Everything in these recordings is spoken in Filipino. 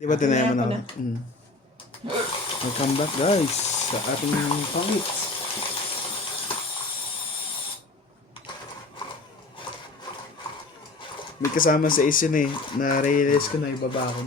Di ba tinaya mo na Tinaya ko ako? Welcome back guys sa ating pangits. May kasama sa isin eh. Na-realize ko na ibaba ko.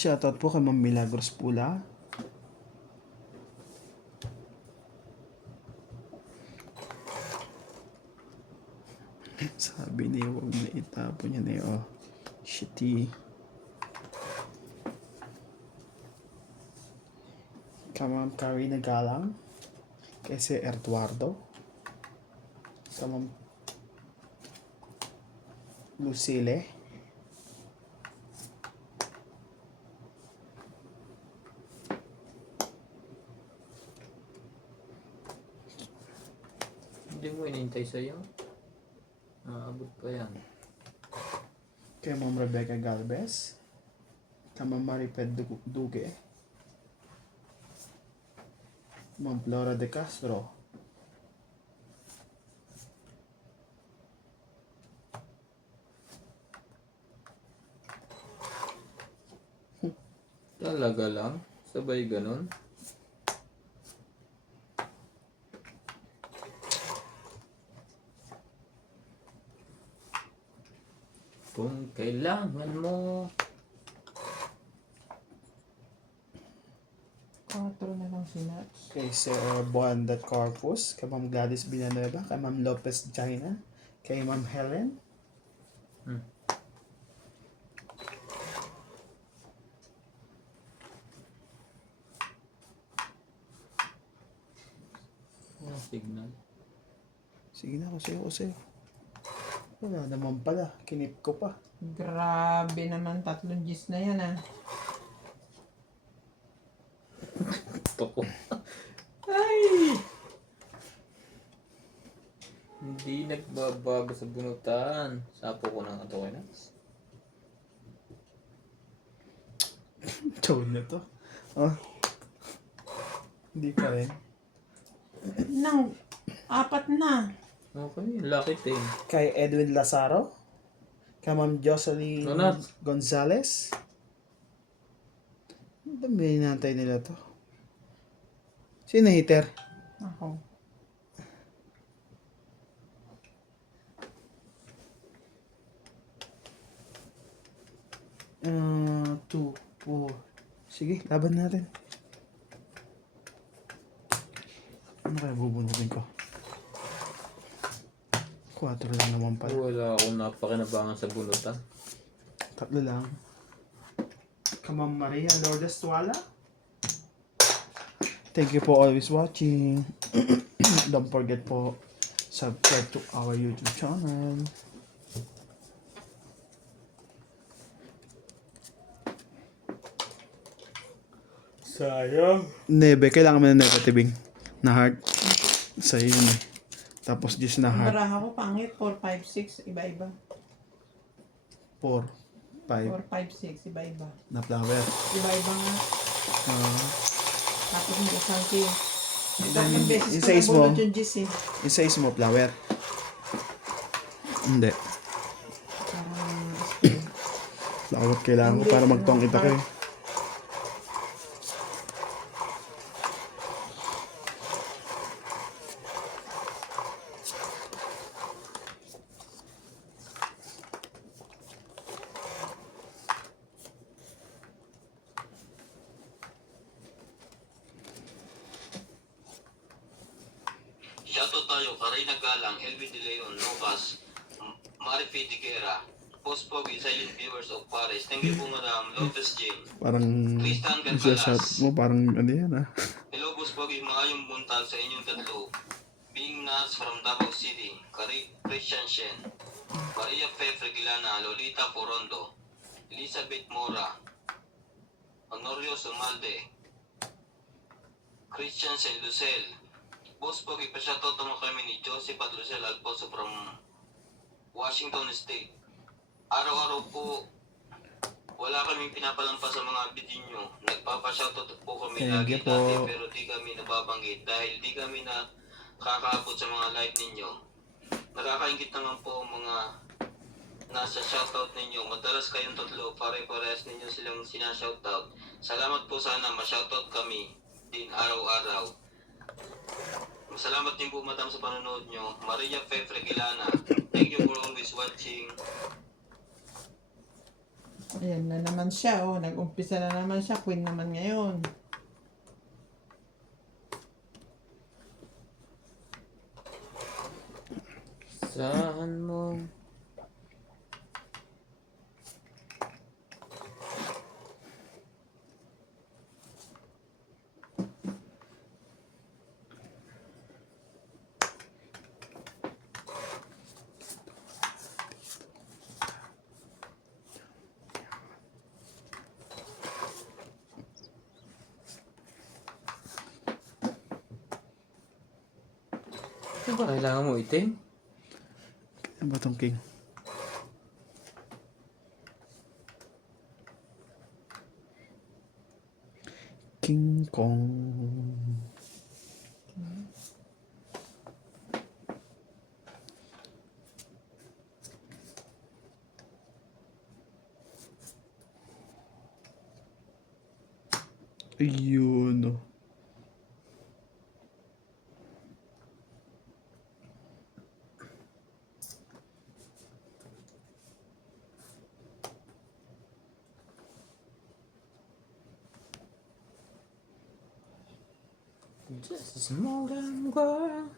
Shoutout po kay Ma'am Milagros Pula. Sabi niya huwag na itapon yan eh. Oh, shitty. Kay Ma'am Karina Galang. Kay si Eduardo. Kay Ma'am Lucille. Hindi mo inintay sa'yo. Naabot pa yan. Kay Ma'am Rebecca Galvez. Kay Ma'am Mariped Dugue. Ma'am Flora de Castro. Talaga lang? Sabay ganon? Kung kailangan mo. 4 na lang si Nats. Kay Sir Bondat Corpus. Kay Ma'am Gladys Villanueva. Kay Ma'am Lopez Jaina. Kay Ma'am Helen. Signal. Sige na, kasi. Wala naman pala. Kinip ko pa. Grabe naman, 3 Gs na yan ah. Toko. Ay! Hindi nagbabago sa bunutan. Sapo ko ng atoinas. Tone na to. Oh. Hindi pa rin. Nang 4 na. Okay, lucky thing. Kay Edwin Lazaro. Kay Ma'am Jocelyn Donut. Gonzalez. Ang dami hinantay nila to. Sino hitter? Ako. Two, four. Sige, laban natin. Ano kaya bubunutin ko? 4 lang naman pala. Wala akong napakinabangan sa bunutan. 3 lang. Kamang Maria Lourdes Tuala. Thank you for always watching. Don't forget po subscribe to our YouTube channel. Sayang. Nebe, kailangan mo na negativing na heart. Sa'yo yun eh. Tapos just na Ang heart. baraha ko pangit, 4, 5, 6, iba-iba. 4, 5 4, 5, 6, iba-iba. na flower. Iba-iba nga. Tapos may isang K. Then, Tatlong beses yung ko size mo, nabulot yung Gs eh. yung size mo flower. Hindi. Parang Flower kailangan ko para magtong kita ko eh. Shoutout tayo, Karina Galang, Elvin De Leon, Lucas, Marife Diguera, Post Pogi, Silent Viewers of Paris. Thank you po, Madam. Lopez Jane. Parang Tristan isa shot Gancalas. mo parang ano yan ah. Boss Pogi, maayong buntag sa inyong tatlo. Being Nuts from Davao City, Christian Shen, Maria Fe Fregilana, Lolita Porondo, Elizabeth Mora, Honorio Sumalde, Christian San Lucel. Boss Pogi, pa-shoutout mo kami ni Joseph at Lucel Alfonso from Washington State. Araw-araw po, wala kaming pinapalampas sa mga video nyo. Nagpapa-shoutout po kami Thank lagi you po. dati pero di kami nababanggit dahil di kami na kakaabot sa mga live ninyo. Nakakaingit naman po ang mga nasa shoutout ninyo. Madalas kayong tatlo, pare-parehas ninyo silang sinashoutout. Salamat po, sana ma-shoutout kami din araw-araw. Salamat din po madam sa panonood nyo. Maria Fe Fregilana, thank you for always watching. Ayan na naman siya, oh. Nag-umpisa na naman siya. Queen naman ngayon. Saan mo? Ano ba kailangan mo itim? Ano ba tong king? King Kong. Ayun. Just a small damn world.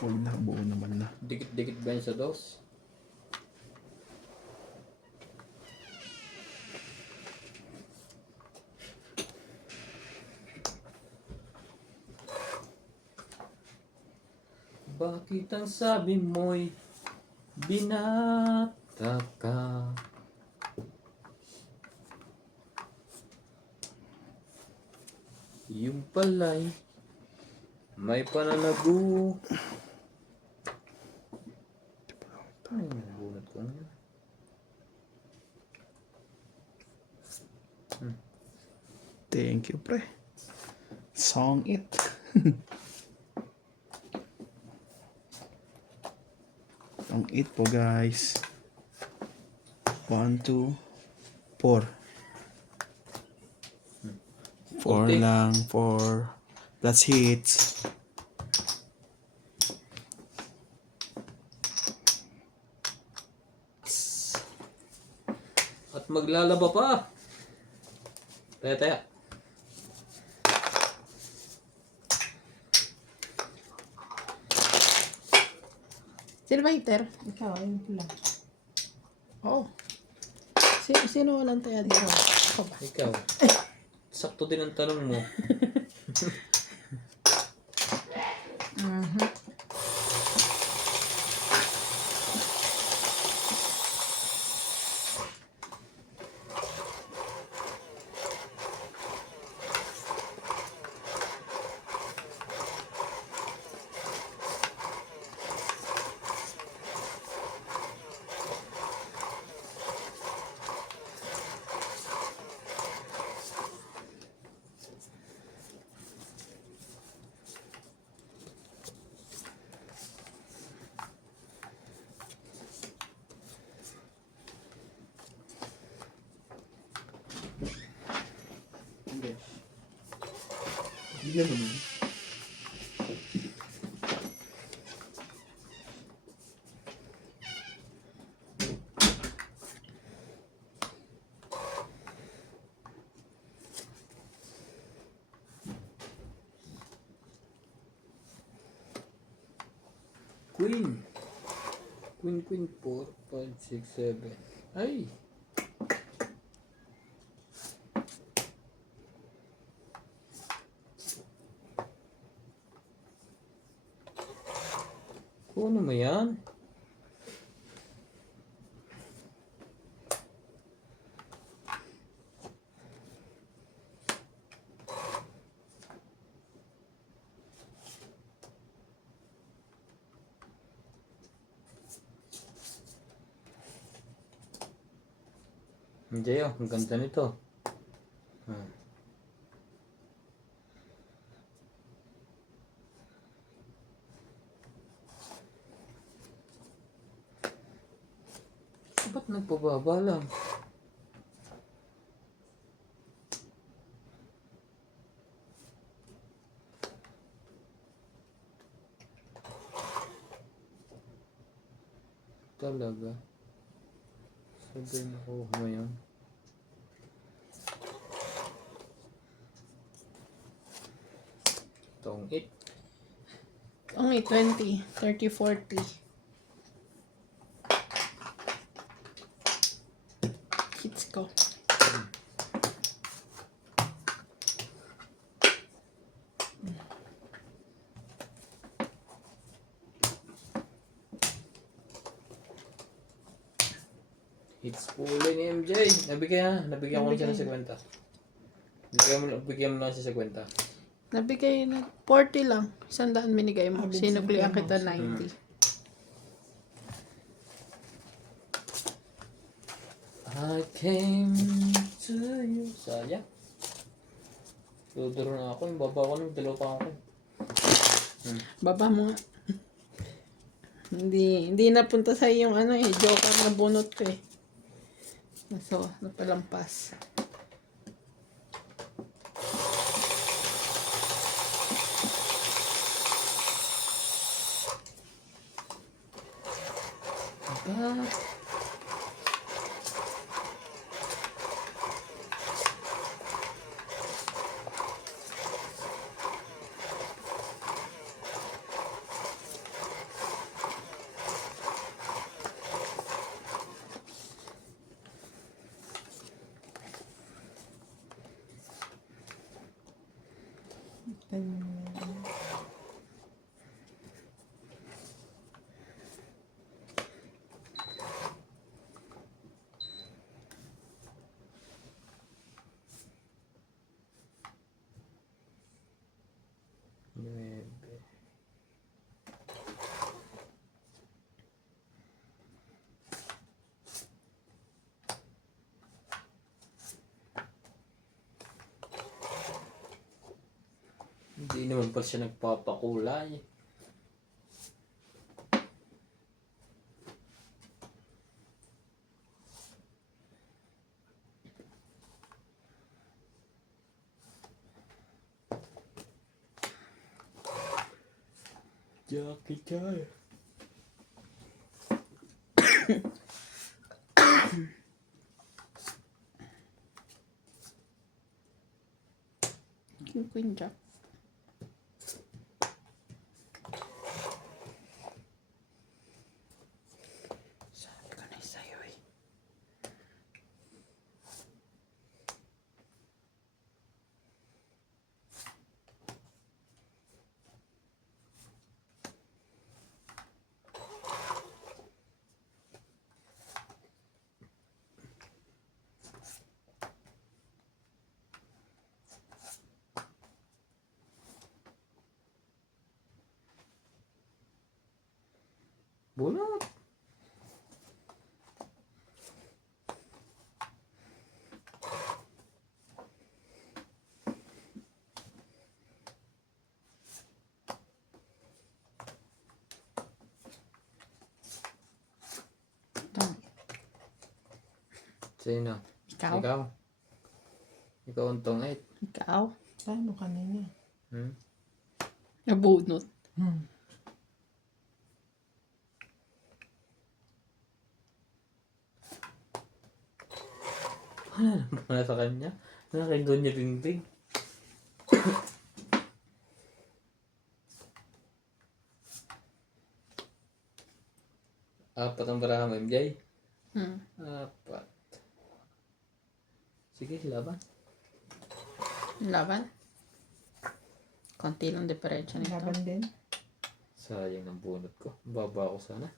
Huwag na, buo naman na. Dikit-dikit ba yun sa dos? Bakit ang sabi mo'y binata ka? Yung pala'y may pananagu. Ano yung nabunot ko niya? Thank you, pre. Song it. Song it po, guys. 1, 2, 4. 4 Okay. lang, 4. That's hits. At maglalaba pa. Taya. Sino ba hater? Ikaw, ayun pula. Oo. Sino walang taya dito? Ako ba? Ikaw. Sakto din ang tanong mo. Bigyan naman. Queen. Queen, 4, 5, 6, 7. Ay! Kunin mo yan. Hindi oh, ang ganda nito. Hmm. Ba't nagpababa lang? Talaga. Sabi nakuha mo yun. Tong it. Only 20, 30, 40. Hits ko. It's puli ni MJ. Nabigyan ko siya ng 50. Bigyan mo lang siya 50. Nabigay na 40 lang. 100 binigay mo. Sinuklian kita 90. I came to you. Sayang. Duduro na ako. Yung baba ko nung dalawa pa ako. Baba mo nga. Hindi napunta sa yung joker na bunot ko eh. So, napalampas. Aba. Nuebe. Hindi naman pa siya nagpapakulay. Jackie Chan. Queen Jack. Sabi ko na sa'yo eh. Bunot. Sino? Ikaw? Ikaw? Ikaw ang tongit. Ikaw? Paano kanina? Hmm? Nabunot. Wala sa kanya. Nakakindon niya bingbing. Apat ang baraha mo, MJ? Apat. Sige, laban. Laban. Konti lang diferensya nito. Laban din. Sayang ng bunot ko. Baba ako sana.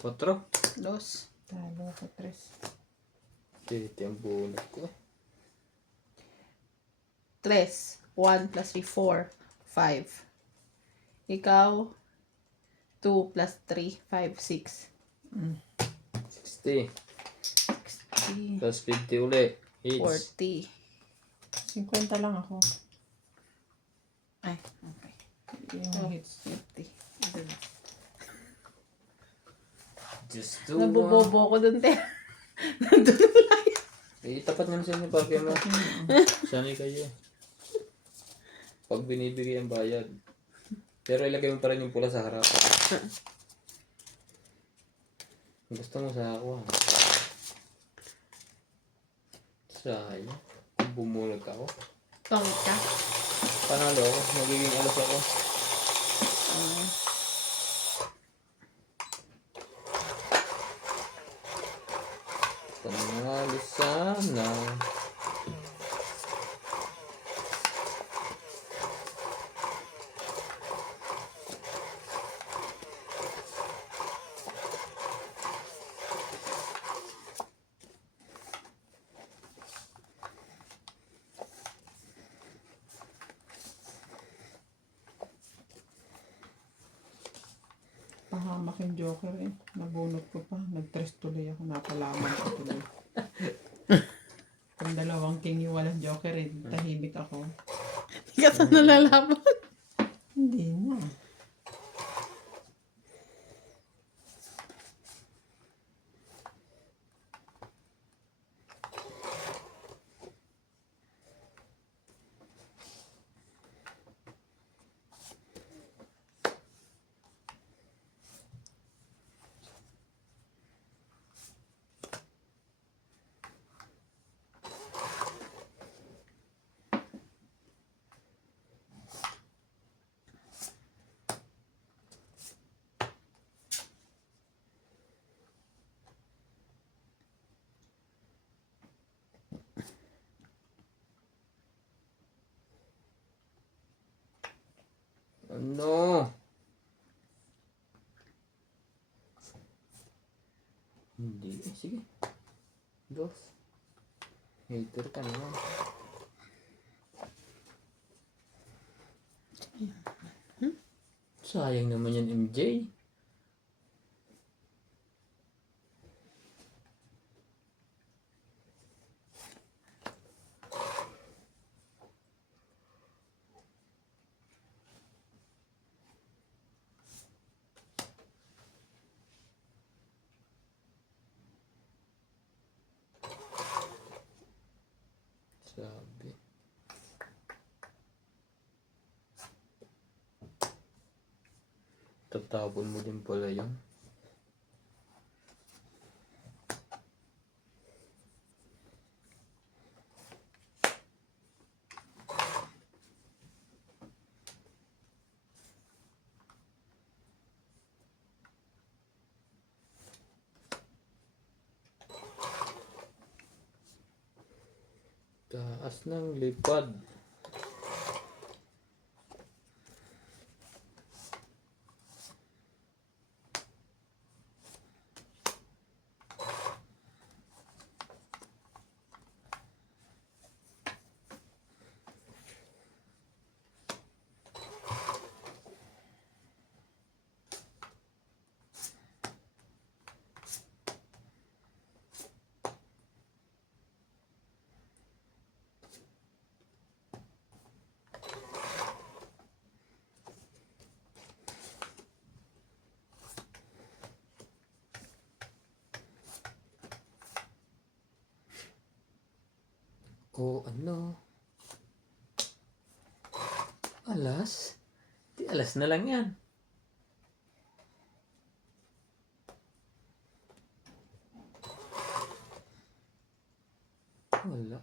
4. Dos. Talo ko, tres. 7 ang bunot ko. Tres. 1 plus 3, 4. 5. Ikaw, 2 plus 3, 5, 6. 60. 60. Plus 50 uli. 8. 40. 50 lang ako. Ay, okay. Yung hits. 50. Just do Nabobobo ko dun, te. Nandun wala yan. Itapat mo na sa inyo, papi mo. Sanay kayo. Pag binibigay ang bayad. Pero ilagay mo pa rin yung pula sa harap. Gusto mo sa ako, ha? Sayang. Kung bumulog ako. Tongit ka. Panalo ako. Magiging alas ako. Panalo sana. Pahamak yung joker eh. Nabunot ko pa. Nag-tres tuloy ako. Napalaman ko tuloy. Kung dalawang king yung walang joker eh. Tahimik ako. Hindi ka sa nalalaban. Hindi na. Ano? Hindi. Sige. Dos. Hater ka naman. Sayang naman yan, MJ. Sabi. Tatapon mo din pala yun. Taas ng lipad. O ano? Alas? Di alas na lang yan. Wala.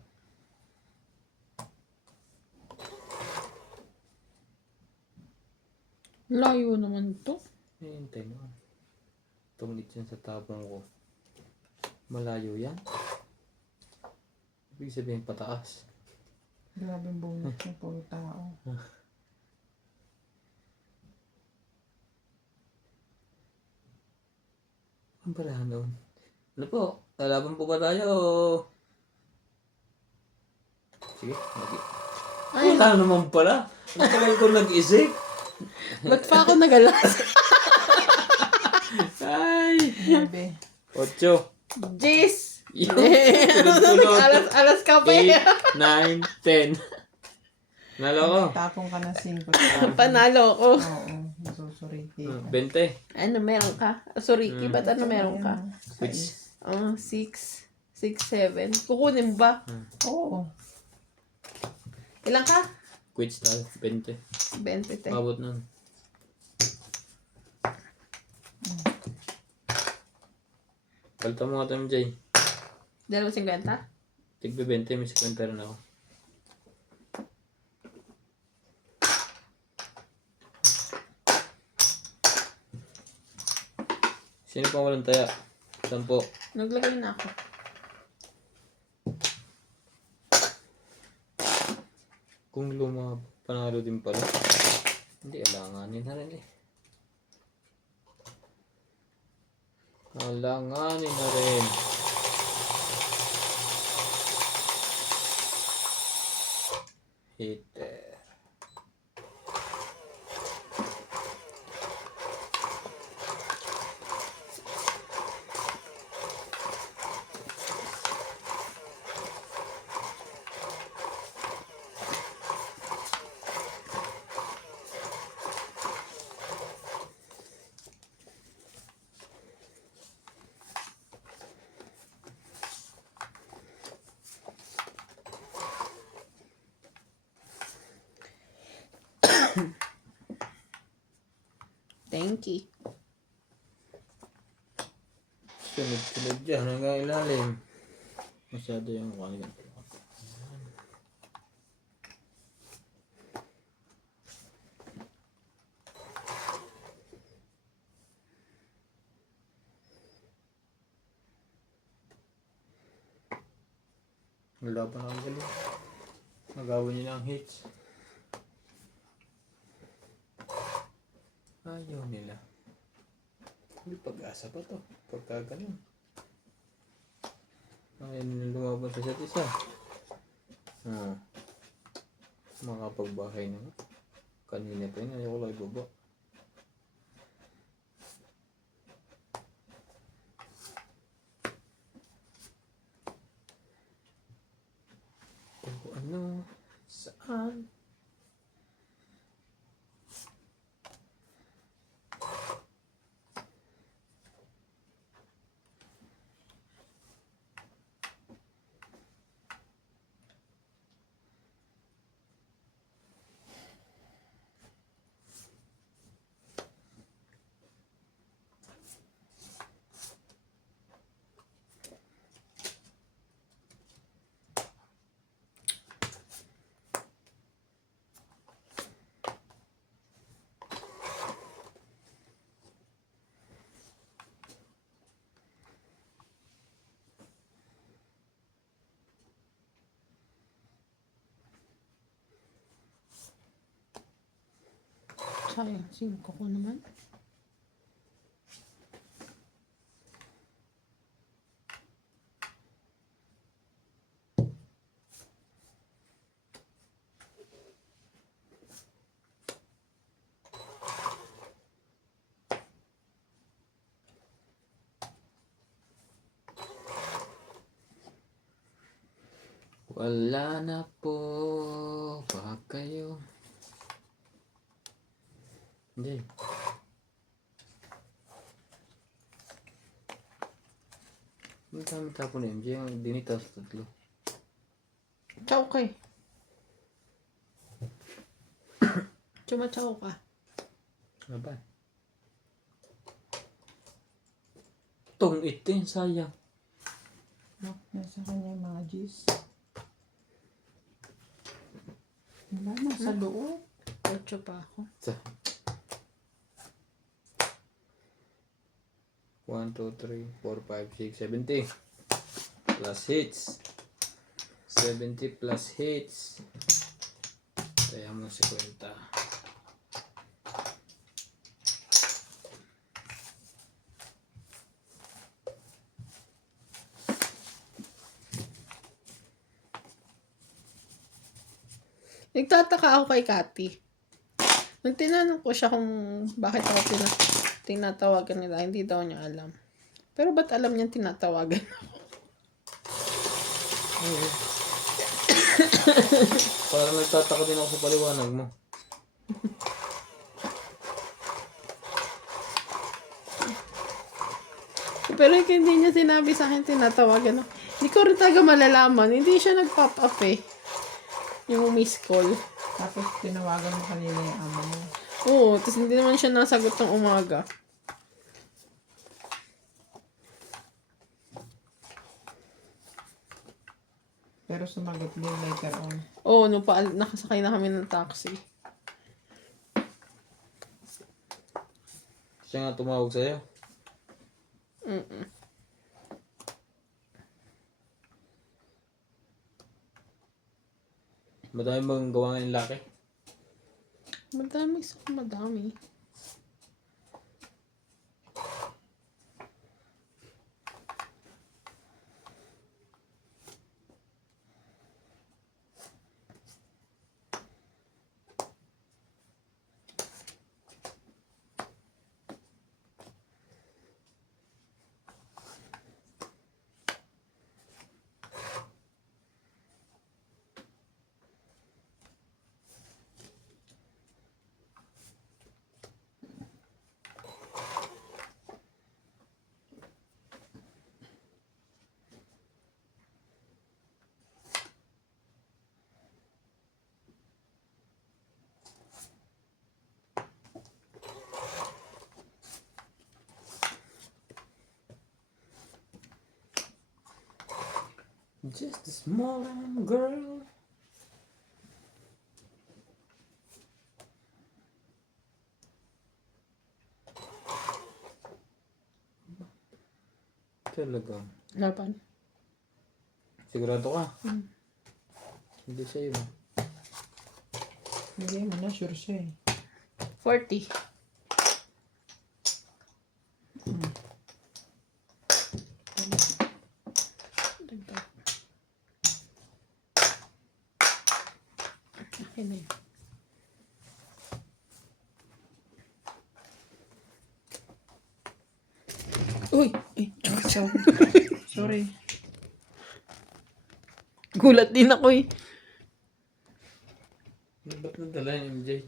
Layo naman to. Hintay mo. Tunglit yan sa tapong ko. Malayo yan. Ibig sabihin pataas. Grabe yung bunot ng puro tao. Ang parahan doon. Ano po? Lalaban po ba tayo? Sige, Ay, wala naman pala. Ang tagal ko nag-isip. ba't pa ako nagalas? Ay! 9. 8. Jis! Yung sunod-sunod. Alas ka pa eh. 8, 9, 10. Nalo ko. Tapong ka ng 5. Panalo ko. Oo, nasusuriki ka. 20. Ano meron ka? Suriki, ba't ano meron ka? Which? 6, 6, 7. Kukunin mo ba? Oo. Ilan ka? Quits tayo. 20. 20 te. Mabot nun. Palta mo nga tayo, MJ. 2.50? Tigbe 20, may 50 rin ako. Sino pang walang taya? 10. Naglagay na ako. Kung panalo din pala. Hindi, alanganin na rin eh. Alanganin na rin. Hitter. Thank you. Sunod-sunod dyan hanggang ilalim. Masyado yung kanin. Wala pa na ang galing. Magawin nyo ng hits. Ayaw nila. Hindi pag-asa pa to. Pagka ganun. Ayaw nila lumaban sa isa't isa. Makapagbahay na nga. Kanina pa yun. Ayaw ko lang ibaba. O ano? Saan? Sayang, 5 ko naman. Wala na po ba kayo? Hindi. Ang dami tapon ni MJ. Ang dinita sa tatlo. Chow ka eh. Chumachow ka. Ano ba? Tong itin, sayang. No, nasa kanya yung mga G's. Wala na, sa loob. 8 pa ako. 1, 2, 3, 4, 5, 6, 70. Plus hits. 70 plus hits. Kaya mo 50. Nagtataka ako kay Kati. Nung tinanong ko siya kung bakit ako tinatawagan nila, hindi daw niya alam. Pero ba't alam niya tinatawagan? Parang nagtataka din ako sa paliwanag mo. Pero hindi niya sinabi sa akin tinatawagan ako. Hindi ko rin talaga malalaman. Hindi siya nag-pop up eh. Yung miss call. Tapos tinawagan mo kanina yung ama mo. Oo, tapos hindi naman siya nasagot ng umaga. Pero sumagot din later on. Oo, nakasakay na kami ng taxi. Siya nga tumawag sa'yo. Mm-mm. Madami bang gawa ng laki? Madami. Just a small girl. Talaga. Laban. Sigurado ka? Hindi sa'yo. Hindi mo na, sure siya eh. 40. Dagdag. Akin na yun. Uy! Sorry. Gulat din ako eh. Ba't nadala yung MJ?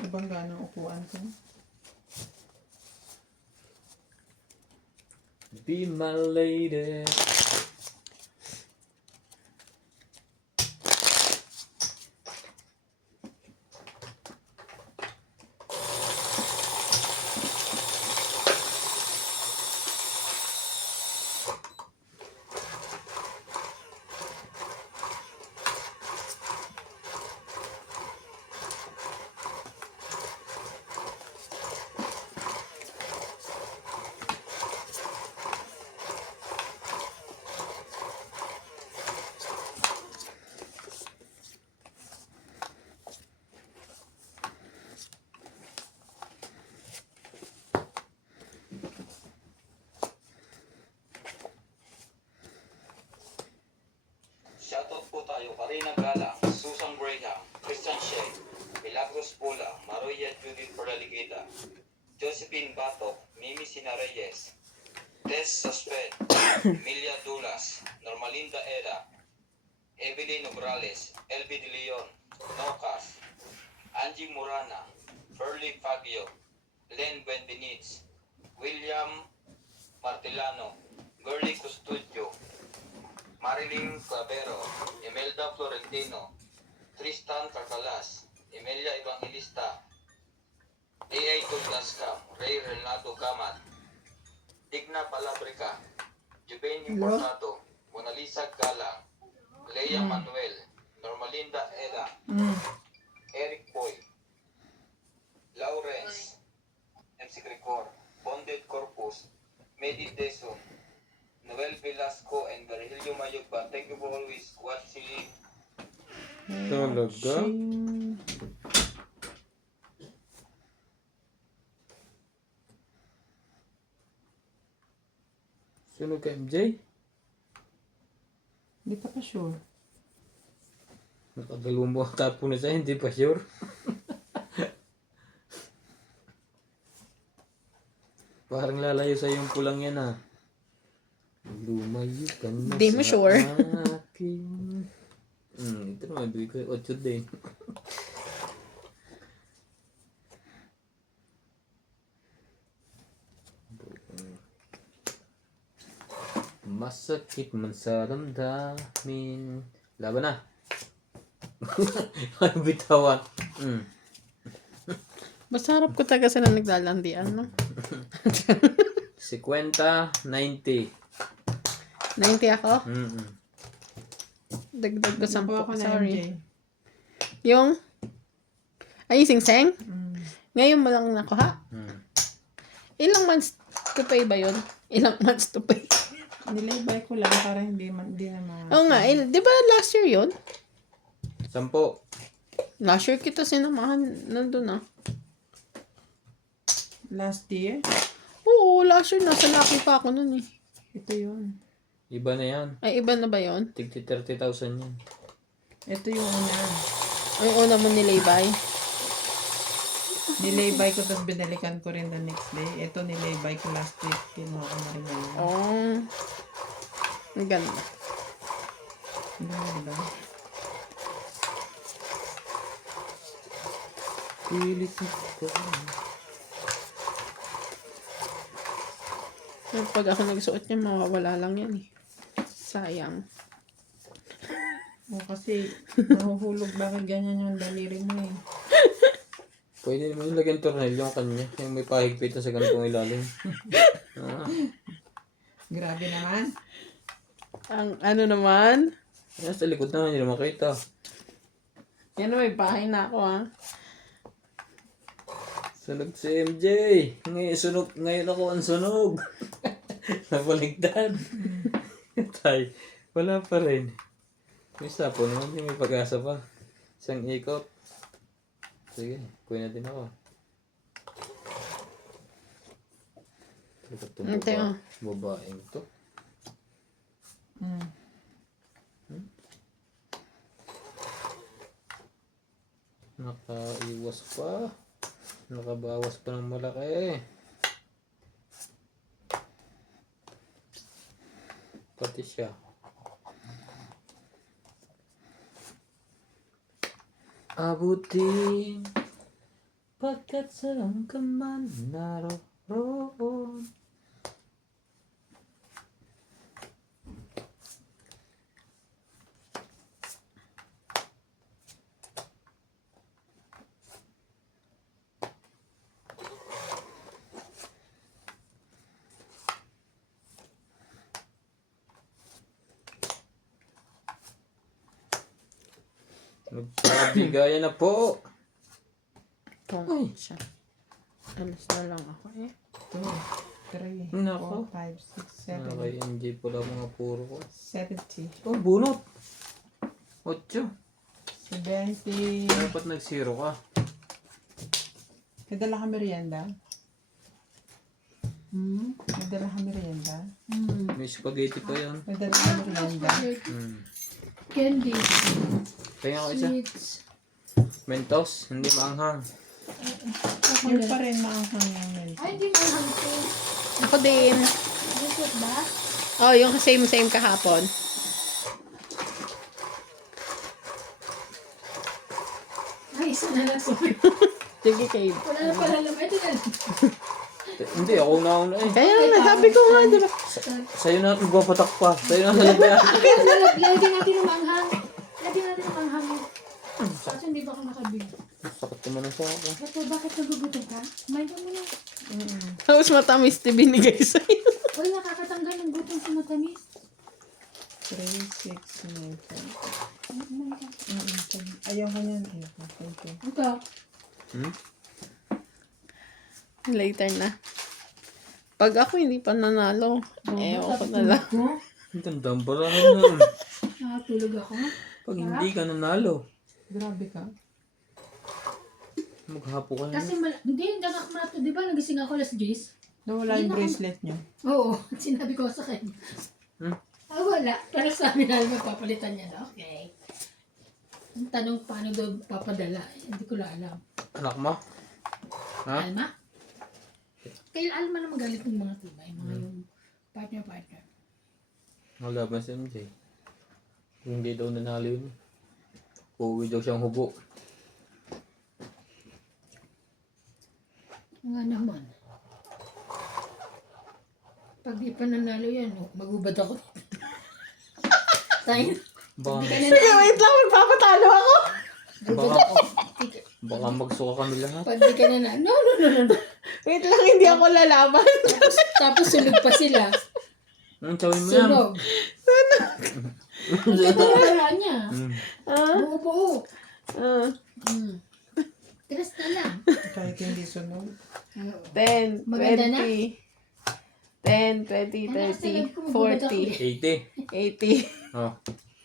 Nabangga ng upuan ko. Be my lady. Shoutout po tayo, Karina Gala, Susan Graham, Christian Shea, Milagros Pula, Maroya Judith Paraligida, Josephine Batok, Mimi Sina Reyes, Tess Susped, Emilia Dulas, Normalinda Eda, Evelyn Nograles, LB De Leon, Nocas, Angie Murana, Burley Fabio, Len Buenbenitz, William Martilano, Gurley Custudio, Marilyn Clavero, Imelda Florentino, Tristan Carcalas, Emilia Evangelista, A.A. Tuglascam, Ray Renato Gamat, Digna Palabrica, Juben Importado, Mona Lisa Galang, Leia Manuel, Normalinda Eda, Eric Boy, Lawrence, MC Grigor, Bonded Corpus, Medi Deson, Noel Velasco, and Virgilio Mayugban. Thank you for always watching. Talaga? Sunog ka MJ? Hindi ka pa sure. Nakadalawang buwan tapo na siya, hindi pa sure. Parang lalayo sa yung pulang yan ah. Lumayo ka na Di mo sa sure. akin. Ito naman, bigay ko yung 8 din. Masakit man sa damdamin. Laban na. Ano bitawan? Basta harap ko talaga sila naglalandian, no? 50, 90. 90 ako. Dagdag ko 10. Nakuha ko na Sorry. MJ. Yung? Ay, sing-sing? Ngayon mo lang nakuha? Ilang months to pay ba yun? Ilang months to pay? Nilibay ko lang para hindi naman. Oo nga, di ba last year yun? 10. Last year kita sinamahan nandun ah. Last year? Oo, last year nasa Lucky pa ako nun eh. Ito yun. Iba na yan. Ay, iba na ba yun? Tigti 30,000 yan. Ito yung una. Ang una mo nilaybay? Nilibay ko tapos binalikan ko rin the next day. Ito nilibay ko last week. Kinuha ko na rin ngayon. Oh. Ang ganda. Ano ba diba? Pilit ko. Pero pag ako nagsuot niya, mawawala lang yan eh. Sayang. O kasi nahuhulog bakit ganyan yung daliri mo eh. Pwede naman yung lagyan tornilyo yung kanya. Yung may pahigpit na sa ganitong ilalim. Grabe naman. Ang ano naman? Yan sa likod na, hindi na makita. Yan na, may bahay na ako ah. Sunog si MJ. Ngayon ako ang sunog. Nabaligtad. Tay, wala pa rin. May sapo naman, may pag-asa pa. Isang ikot. Sige, kuya na din ako. Ante, oh. Babaeng to. Nakaiwas pa. Nakabawas pa ng malaki. Pati siya. Abutin pagkat saan ka man naroon. Magpabigayan na po. Ito siya. Alas na lang ako eh. 2, 3, Nako. 4, 5, 6, 7, Kay MJ pala mga puro ko. 70, Oh, bunot. 8. 70. Dapat nag-0 ka. May dala ka merienda? May dala ka merienda? May spaghetti pa yan. May dala ka merienda? Candy. Kaya ako isa. Sweets. Mentos, hindi maanghang. Yung pa rin maanghang yung merienda. Ay, hindi mo hangko. Ako din. Biscuit ba? Oh, yung same kahapon. Ay, isa na lang. Sorry. Sige kayo. Wala na pala lang. Ito na lang. Hindi, ako nauna eh. Kaya nga, sabi ko nga, di ba? Sa'yo na magpapatak pa. Sa'yo na nalagyan. Lagyan natin ng manghang. Lagyan natin ng manghang. Kasi hindi ba ako nakabig? Sakit naman ang sa ako. Ito, bakit nagugutom ka? Kumain ka muna. Tapos matamis na binigay sa'yo. Uy, nakakatanggal ng gutom sa matamis. 3, 6, 9, 10. Kumain ka. Ayaw ka niyan. Ayaw ka. Thank you. Ito. Later na. Pag ako hindi pa nanalo, ewan ko na lang. Ang gandang barahan nun. Nakatulog ako. Pag hindi ka nanalo, Grabe ka. maghapo ka na. Kasi hindi, hindi ako mato. Di ba nagising ako alas 10? Nawala Hindi yung na bracelet niyo. Oo, sinabi ko sa kanya. Hmm? Ah, wala. Pero sabi na magpapalitan niya na. Okay. Ang tanong, paano daw papadala? Hindi ko lang alam. Anak mo? Ha? Alma? Kaya Alma na magalit ng mga tibay. Mga yung partner. Wala ba si MJ? Kung hindi daw nanalo yun. Uuwi daw siyang hubo. Nga naman. Pag di pa nanalo yan, magubad ako. Tayo. Baka, Sige, wait lang. Magpapatalo ako. baka, baka magsuka kami lahat. Pag di ka nanalo. No. Wait lang, hindi ako lalaban. Tapos sunog pa sila. Ang tawin mo yan. Sunog. Ang ganda ng paraan niya. Buo-buo. Tres na lang. Kahit hindi sunog. 10, Maganda na? 20, 10, 20, 30, 40, 80. 80. Oh.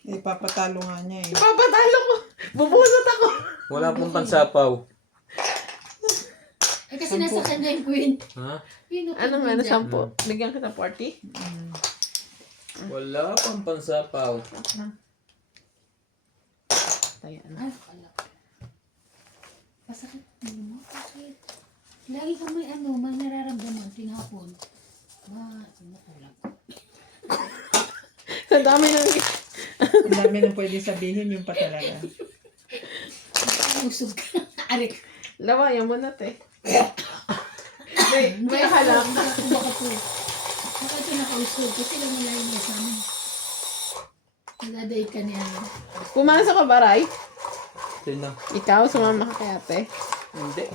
Ipapatalo nga niya eh. Papatalo ko. Bubusot ako. Wala pong pansapaw. Eh kasi nasa kanya yung queen. Ha? Yun, Ano nga na 10? Bigyan kita 40? Wala pang pansapaw. Ayan. Ay, pala. Masakit. Ano mo? Bakit? Lagi kang may nararamdaman. Tinapon. Sumukulang. Ang dami ng... Ang dami nang pwede sabihin yung pa talaga. Usog ka. Arik. Lawayan mo na, te. May halak. Baka po. Baka ito nakausog. Kasi lang nalayin niya sa amin. Nagdadate ka niya. Pumasok ka ba, Ray? Sino? Ikaw, sumama ka kay ate. Hindi.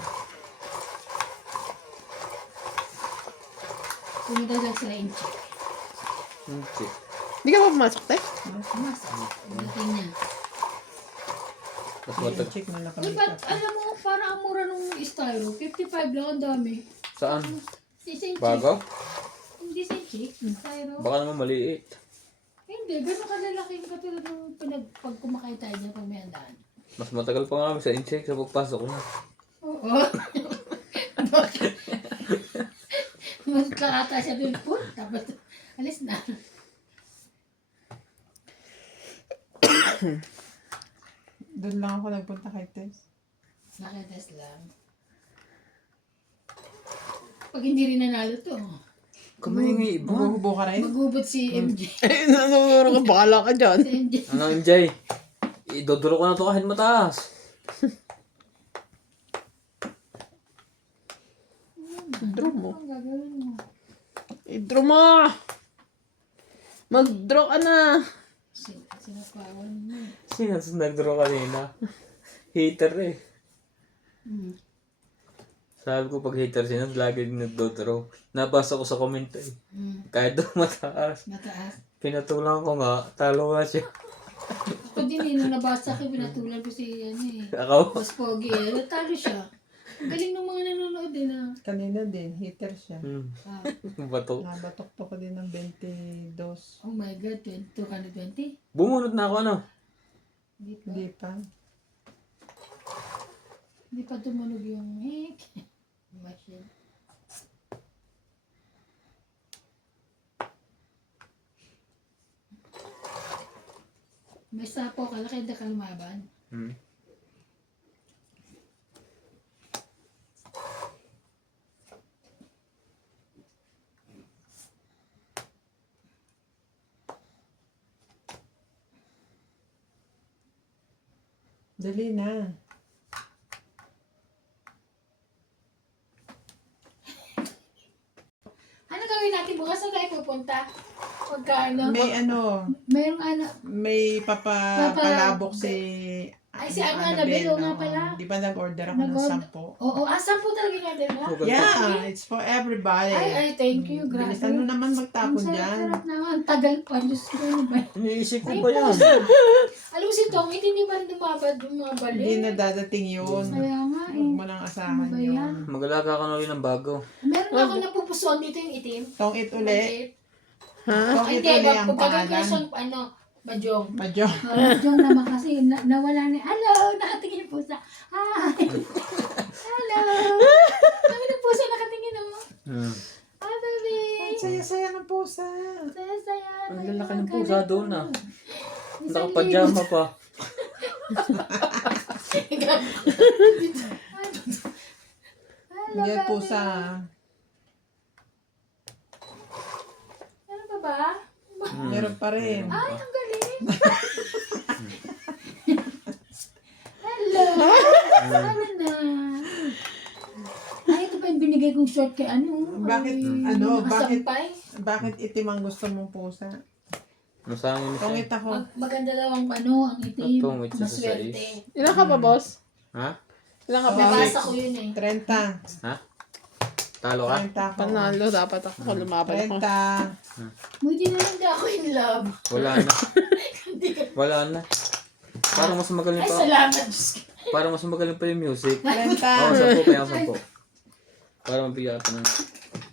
Pumunta lang sila in check. Hindi. Hindi ka ba pumasok, te? Pumasok. Pagdating niya. Mas Yung matag... chick na Uy, nakamake ba't up. alam mo, parang ang mura nung styro. 55 lang, ang dami. Saan? Same chick. Bago? Hindi same chick. Styro. Baka naman maliit. Hindi, gano'n kalalaki yung katulad ng pag kumakain tayo niya pag may handaan. Mas matagal pa nga kami sa incheck sa pagpasok na. Oo. Bakit? Mas nakata siya dun po. Tapos, alis na. Doon lang ako nagpunta kay Tess. Nakitas lang. Pag hindi rin nanalo to, Kumahingi iba. Bububo ka rin? magubot si MJ. Nanuro ka, bahala ka dyan. Si MJ. Ano MJ? Idodoro ko na to kahit mataas. Draw mo. Ang gagawin mo. I-draw mo! Mag-draw ka na! Sinapawan mo. Sino nag-draw kanina? Hater eh. Hmm. Sabi ko pag hater sino, lagi din nagdodraw. Nabasa ko sa comment eh. Kahit daw mataas. Mataas. Pinatulang ko nga, talo nga siya. Ako din eh, nung nabasa ko, pinatulan ko si ano eh. Ako? Mas pogi eh. Natalo siya. Ang galing ng mga nanonood din ah. Kanina din, hater siya. Ah. Bato. Nabatok to ko din ng 22. Oh my God, 22 ka na 20? Bumunot na ako ano? Hindi pa. Hindi pa. Hindi pa tumunog yung machine. May sapo ka, laki na ka lumaban. Hmm. Dali na. Ano gawin natin bukas? Saan tayo pupunta? Pagka ano? Mayroong ano? May papalabok si... Ay, si Annabelle, oo nga pala. Di ba nag-order ako ng Nag-order. 10? Oo, saan po talaga natin mo? Yeah, it's for everybody. Ay, thank you. Grabe. Bilisan mo naman magtapon Ang dyan. sarap naman. Tagal pa. Diyos ko, ano ba? Iniisip ko Ay, pa yan. Alam mo si Tongit, hindi ba rin bumabalik? Hindi na dadating yun. Kaya nga Huwag eh. mo nang asahan Ano ba yan? yun. Mag-alaga ka na rin ng bago. Meron ako napupusuan dito yung itim. Tongit uli. Ha? Tongit Hindi, uli ang pagkagay ko pangalan. siyang, Bajong. Madyo. Bajong naman kasi nawala ni, hello, nakatingin yung pusa. Hi. Hello. Kami ng pusa nakatingin oh. Hmm. Hi, baby. Ang saya-saya ng pusa. Saya-saya. Ang lalaki ng pusa doon ah. Nakapajama pa. Hindi pusa. Ano ba ba? Meron pa rin. Ay, ang galing. Hello. Ano na? Ay, ito pa yung binigay kong short kay ano. Bakit, kay bakit, Asampay. bakit itim ang gusto mong pusa? Masangin siya. Tungit ako. Maganda daw ang ano, ang itim. Tungit siya sa Maswerte. Ilan ka ba, boss? Ha? Ilan ka ba? Nabasa ko yun eh. 30. Ha? Talo ka? 30 ako. Panalo, dapat ako lumaban ako. 30. Buti na lang di ako in love. Wala na. Wala na. Parang mas magaling Ay, pa. salamat. Diyos ko. Parang mas magaling pa yung music. 30. Oo, 10 pa yung 10. Para mabigyan ka ng...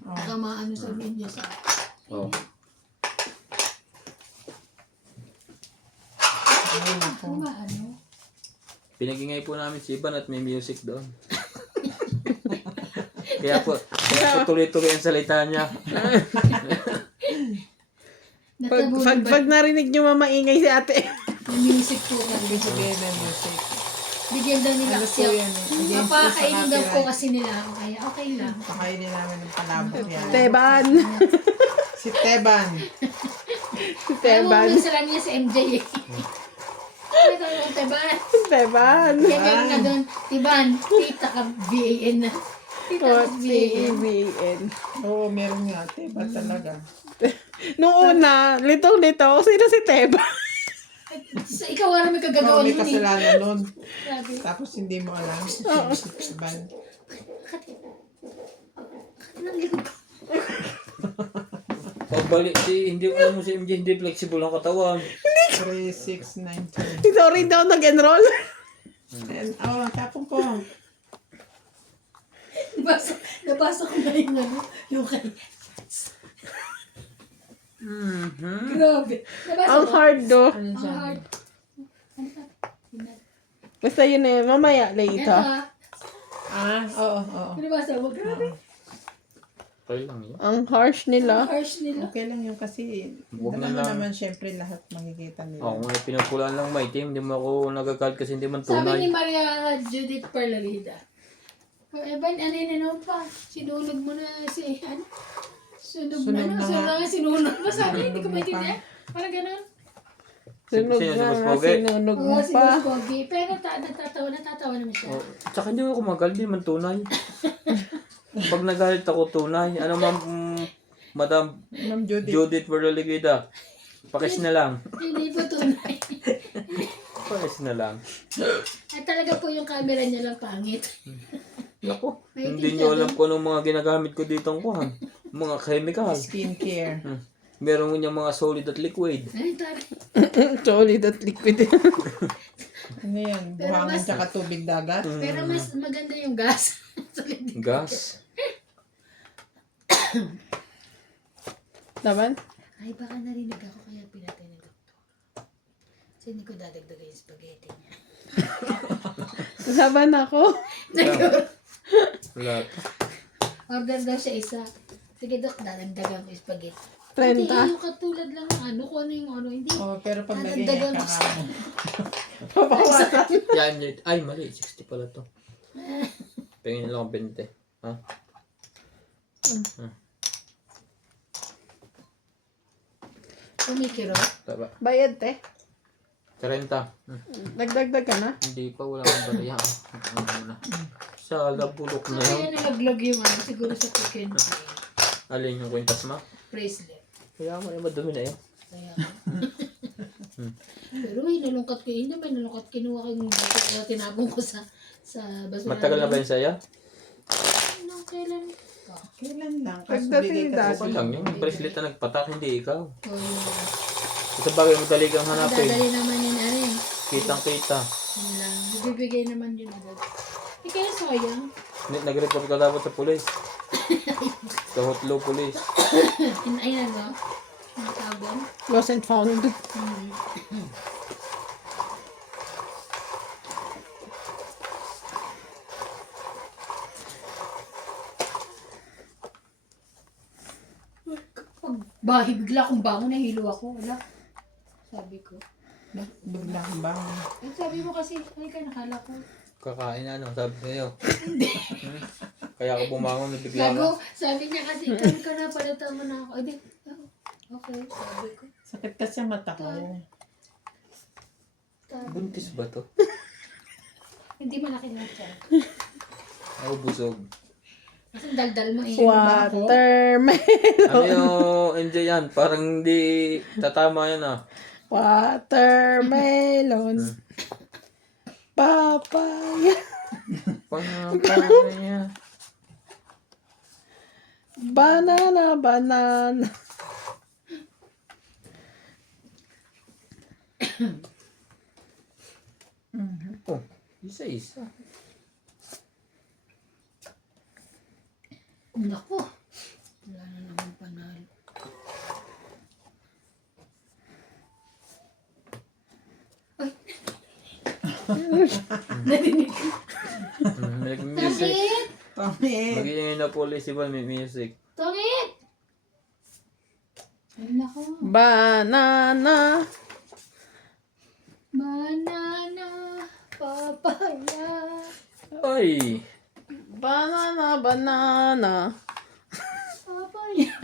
Baka maano sabihin niya sa Oh. Ano ba ano? Pinagingay po namin si Ivan at may music doon. kaya po tuloy-tuloy ang salita niya. Pag narinig nyo mamaingay si ate. May music po kami. Bigay na music. Bigyan daw nila Ano kasi po yan eh? Against po sa mapakainin daw po copyright. kasi nila ako. Kaya okay lang. Pakainin namin ng palabok yan. Teban. Si Teban. Si Alam mo, Teban. minsan lang niya si MJ eh. Ay, ito yung Teban. Teban. Kaya meron nga doon, Tiban, kita ka BAN na. Kita ka BAN. T-E-B-N. Oo, meron nga. Teban talaga. Nung una, litong-lito, sino si Teba? So, ikaw nga may Oo, kagagawa may nun eh. kasalanan nun. Grabe. Tapos hindi mo alam. Si Teban. Nang likod ko. Pagbalik hindi ko alam mo si MJ, hindi flexible ang katawan. 3692. Ito rin daw nag-enroll. And, tapong ko. Nabasa ko na yung ano, yung kay... Grabe. Nabasa Ang ko. hard do. Ano Ang sabi? hard. Ano ka? Basta yun eh, mamaya, Ito later. Oo. Nabasa mo. Grabe. Okay lang yun. Ang harsh Ang nila. harsh nila. Okay lang yun kasi Huwag na alam mo lang. naman syempre lahat makikita nila. Kung may pinupulaan lang may team, hindi mo ako nagagad kasi hindi man Sabi ni tunay. Maria Judith Parlarida, Evan, ano yun, ano pa? Sinunog mo na si, ano? Sunog Sunog na, na nga. sinunog mo. Sabi, hindi ko Sunog mo maintindihan. Parang ganun. Sunog Sino si na Boss nga, Pogi? sinunog mo Oo, si pa. Boss Pogi. Pero natatawa naman siya. Oh, tsaka hindi ako magalit, hindi man tunay. Pag nagalit ako tunay, ano ma'am, Madam Ma'am Judy. Judith Verligida, pakis na lang. Hindi po tunay. Pakis na lang. At talaga po yung camera niya lang pangit. Naku, May hindi tingnan nyo alam kung anong mga ginagamit ko dito ang kuhan. Mga chemical. Skincare. Meron niya mga solid at liquid. Ay, tari. Solid at liquid. Ano yan? Pero Buhangin mas- tsaka tubig dagat? Pero mas maganda yung gas. Gas. Laban? Ay, baka narinig ako kaya pinatay ni Doktor. Kasi hindi ko dadagdagan yung spaghetti niya. Laban ako. Wala. Order daw siya isa. Sige, Dok, dadagdagan ko yung spaghetti. 30. Hindi, yung katulad lang ng ano, kung ano yung ano, hindi. Oh, pero pag naging Dadagdagan ka ko Papawasan. Yan, yun. Ay, mali. 60 pala to. Pengin lang ako 20. Ha? Kumikiro. Taba. Bayad te. 30. Dagdagdag ka na. Hindi pa, wala akong bariya. Ano muna. Sa labulok So, na yun. kaya nalaglag yung ano, siguro sa chicken Alin yung kwintas mo? bracelet. Kaya mo yung madumi na yun. Kaya, pero may nalungkat ko, hindi may nalungkat, kinuha ko yung bato ko, tinabong ko sa basura. Matagal na ba yun sa'yo? Nung kailan? Kailan lang? Kasi Pagdating bigay ni ka Daddy. Okay lang yung bracelet na nagpatak, hindi ikaw. Oh, yun. Sa bagay mo talagang hanapin. Dadali naman yun, ano yun. Kitang-kita. Yun lang. Bibigay naman yun agad. Eh, kaya sayang. Nag-report ka dapat sa pulis. Sa Hotlo Police. Ayun ano, ang tawag. Lost and found. Pag bahay, bigla akong bangon, nahilo ako. Wala. Sabi ko. Biglang bang. Sabi mo kasi, ay ka nakala ko. Kakain ano, sabi sa'yo. Kaya ako bumangon na bigla ka. Gago, sabi niya kasi, kami ka na, palata mo na ako. Ay, di, okay, sabi ko. Sakit kasi ang mata ko. Buntis ba to? Hindi malaki na siya. Ako busog. Kasi daldal mo eh. Watermelon. Ano yung MJ yan? Parang hindi tatama yan ah. Watermelon. Papaya. Papaya. Banana, banana. Oh, isa-isa. Naku. Wala na naman panalo. Ay. Narinig ko. May music. Tongit! Pamit. Magiging na police ba may music? Tongit! Ay, naku. Banana. Banana. Papaya. Ay! Banana, banana. Papaya.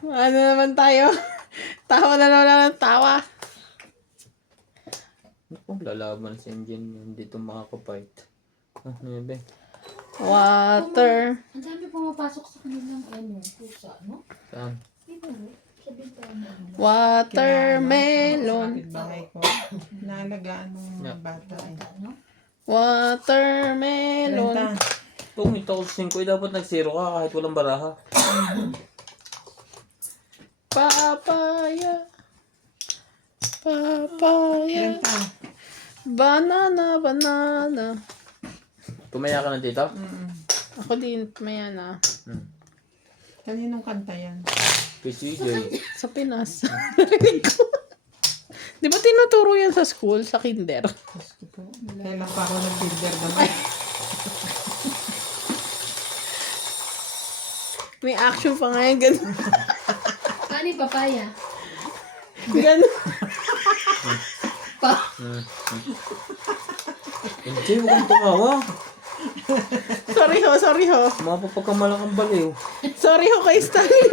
Ano naman tayo? Tawa na naman ng tawa. Oh, lalaban si Engine. Hindi ito makakapait. Ah, nebe. Water. Ang dami pumapasok sa kanilang pusa, no? Saan? Dito, sa bintana. Watermelon. Bahay ko. Naalagaan ng mga bata eh. Ano? Watermelon. Renta. Kung ito 5 dapat nag-0 ka kahit walang baraha. Papaya. Papaya. Renta. Banana, banana. Tumaya ka na dito? Ako din, maya na. Kaninong kanta yan? PCJ. Sa Pinas. Narinig ko. Di ba tinuturo yan sa school, sa kinder? Gusto ko. Kailan pa ako nag-builder naman. May action pa nga yan, ganun. Paano yung papaya? Ganun. Hindi mo kang tumawa. Sorry ho. Mapapagkamalang ang baliw. Sorry ho kay Stanley.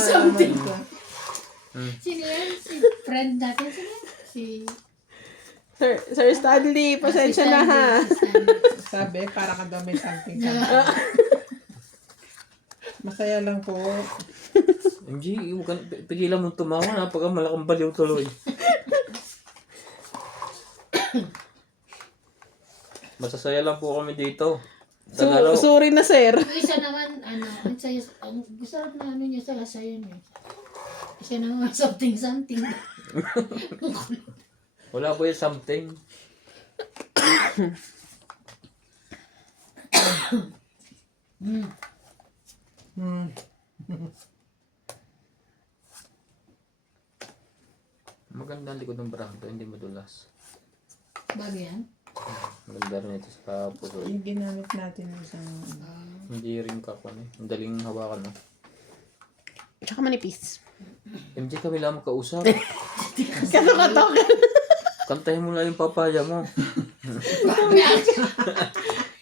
Something. Sino yan? Si friend natin. Sino yan? Si... Sir Stanley, pasensya na ha. Sabi, para ka daw may something ka. Masaya lang po. MG, pigilan mo tumawa. Napagkamalakang baliw tuloy. Masasaya lang po kami dito. Sa laro. Sorry na sir. Yung isa naman, ang sayo, ang gusto na niya sa sayo niya. Isa naman, something. Wala po yung something. Maganda ang likod ng brangko, hindi madulas. Bago yan? Maganda rin ito sa puso. Yung ginamit natin yung isang... Hindi rin kakon eh. Ang daling hawakan no. Tsaka manipis. MJ kami lang makausap. Katok-katok. Kantahin mo lang yung papaya mo. May action.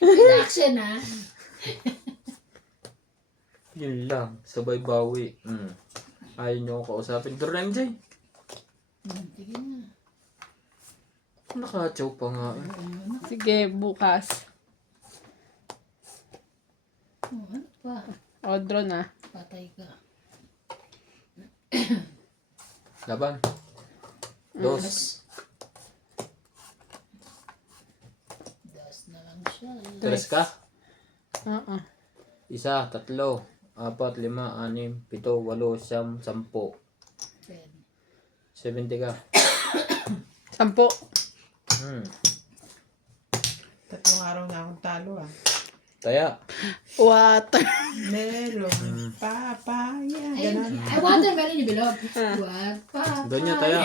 May action ha? Yun lang. Sabay bawi. Ayaw nyo akong kausapin. Pero na MJ. Sige na. Nakachaw pa nga eh. Sige, bukas. Ano pa? Odro na. Patay ka. Laban. Dos. Das na lang siya. Tres ka? Oo. 1, 3, 4, 5, 6, 7, 8, 9, 10, 10. 70 ka. 10. 3 araw na akong talo ah. Taya. Water. Melon, papaya, Ay, gano'n. watermelon yung bilog. What? Pa. Doon niya taya.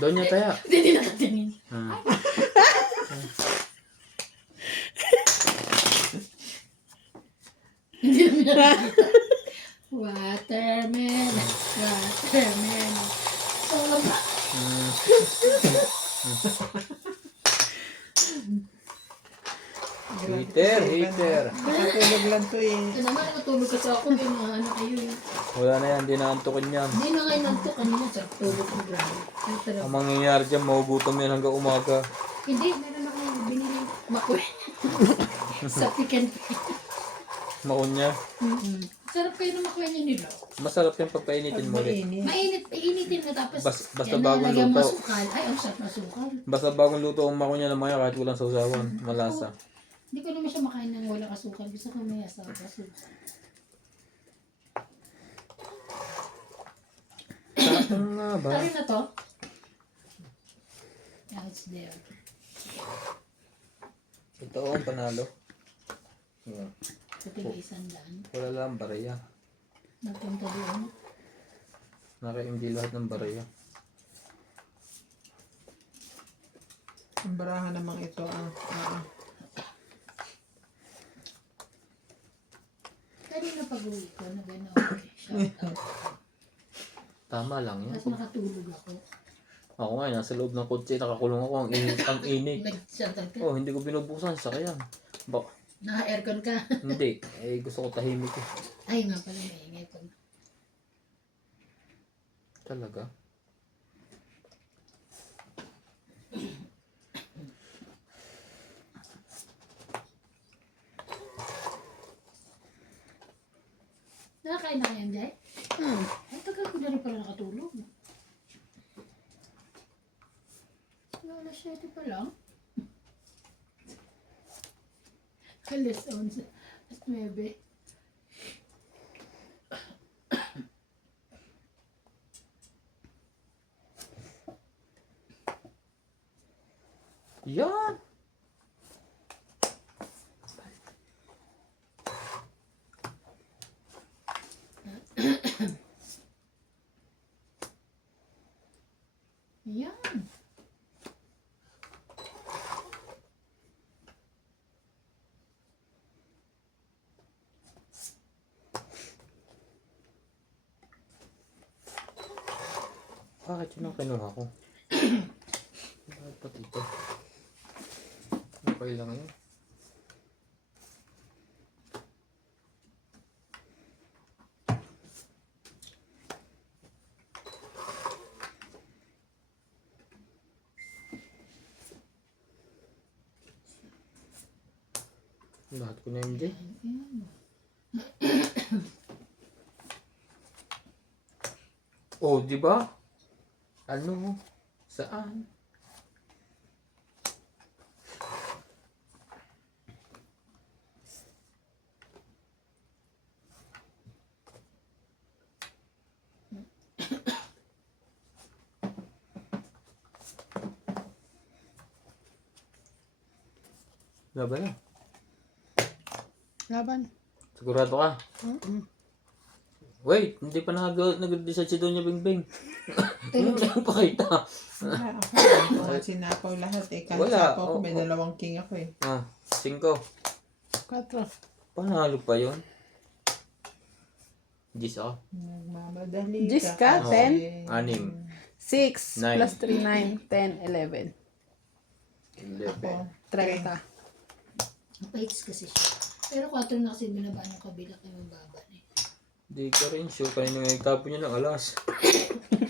Doon niya taya. Hindi nakatingin. Hindi naman. Watermelon. Amen. Hater. Nakatulog lang to eh. Ito naman, natulog kasi ako. May mga ano kayo eh. Wala na yan, di naantukin yan. Hindi na ngayon nantok. Kanina sa tulog ko grabe. Ay, talaga. Ang mangyayari dyan, magugutom yan hanggang umaga. Hindi, meron ako binili makuwi. Sa pick and pay. Makunya. Sarap kayo ng makuwi niya nila. Masarap yung pagpainitin mo ulit. Mainit, iinitin mo tapos Basta yan, bagong nalagyan luto. masukal. Ay, ang sarap masukal. Basta bagong luto ang makunya na maya kahit walang sausawan. Malasa. Hindi ko naman siya makain ng walang asukal. Gusto ko may asukal. Sakto nga ba? Tari na to? Yeah, it's there. Totoo ang panalo. Yeah. Sa tiga 100. Wala lang barya. Nagpunta doon. Nakaimdi lahat ng barya. Ang barahan namang ito Kanina pag-uwi ko, nag-ano ako. Shout out. Tama lang yan. Tapos nakatulog ako. Ako nga, nasa loob ng kotse, nakakulong ako. Ang init. Ang init. Nag-shout out ka. Oh, hindi ko binubuksan. Sakayan. Naka-aircon ka. Hindi. Eh, gusto ko tahimik eh. Ay nga pala, may ingay pag. Talaga? Nakakain na kayo, Jay? Ay, tagal ko na rin pala nakatulog. Alas 7 pa lang. Alas 11. Alas 9. Yan! Yan. Bakit yun ang kinuha ko? Bakit pati ito? Okay lang yun. Lahat ko na hindi. Oh, di ba? Ano? Saan? Laban na. Laban. Sigurado ka? Wait, hindi pa nag-decide si Doña Bingbing. Hindi ko pakita. Wala ako. Sinapaw lahat eh. Kahit Wala. sapaw ko, may 2 king ako eh. 5. 4. Panalo pa yun. 10 ako. Nagmamadali Diyos ka, kasi. 6. 6 Nine. plus 3, 9, 10, 11. 11. 30. Paits kasi siya. Pero 4 na kasi binaba ng kabila kayo mababa na eh. Di ka rin sure. Kanina nga nagtapo niya ng alas.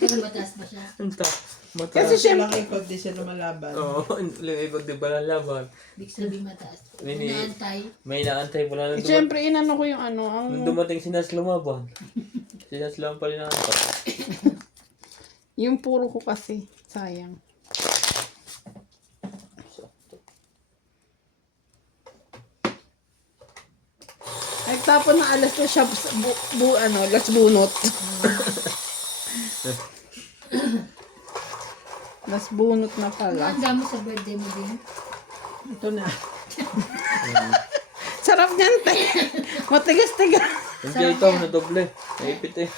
Pero mataas ba siya? Mataas. Kasi syempre, Lang ikot, di siya lumalaban. Oo, ikot di ba laban? Big sabi mataas. Nini- Inaantay. May inaantay pala na syempre inano ko yung ano, ang Nung dumating si Nas lumaban. Si Nas lang pala inaantay. yung puro ko kasi, sayang. Nagtapon ng alas to siya, las bunot. Las bunot na pala. Handa mo sa birthday mo din. Ito na. Sarap niyan, te. Matigas-tigas. Hindi ito, na doble. Naipit eh.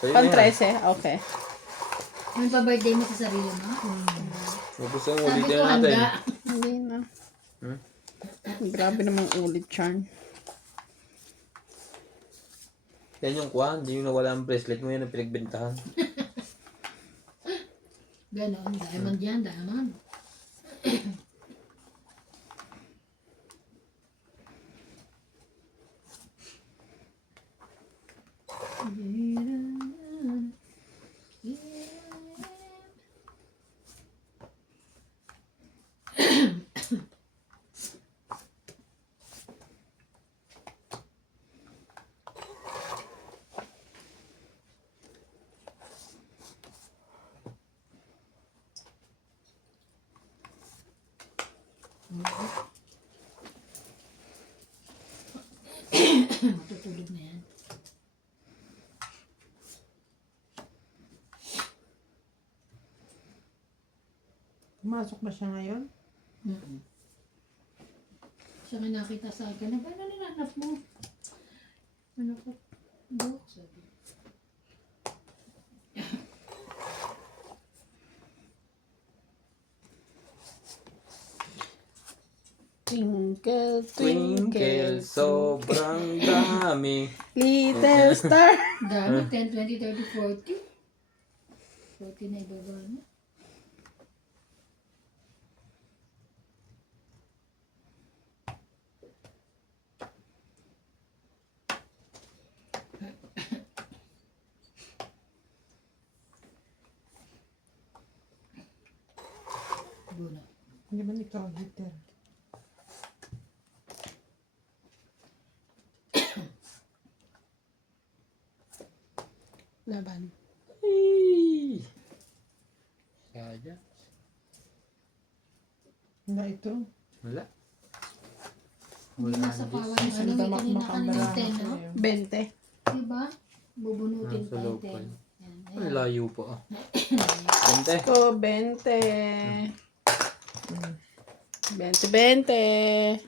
Sa'yo na Pan yan. 13, okay. May pa-birthday mo sa sarili mo? Kung gusto mo, Sabi ulitin ko na natin. handa. Hindi na. Grabe namang ulit, Charn. Yan yung kuhan, hindi yung nawala ang bracelet mo, yan ang pinagbentahan. Ganon, diamond yan, diamond. Matutulog na yan. Pumasok ba siya ngayon? Siya nga nakita sa akin, ano nananap mo? Ano ko? Buhok, sabi. Twinkle, Twinkle, sobrang dami. little star. Dami, 10, 20, 30, 40. 40 na ibaba na. Buna. Hindi ba ikaw heater? Laban. Ay! Kaya. Wala ito. Wala. Hindi nasa pawan yung ano, may Damak kanina ka ng makambara ten, na no? kayo. 20. Diba? Bubunutin Nasa pa yung loob pa 10. yun. Yan, Ay, ayan. layo pa ah. Ganda. Ko, 20. 20, 20.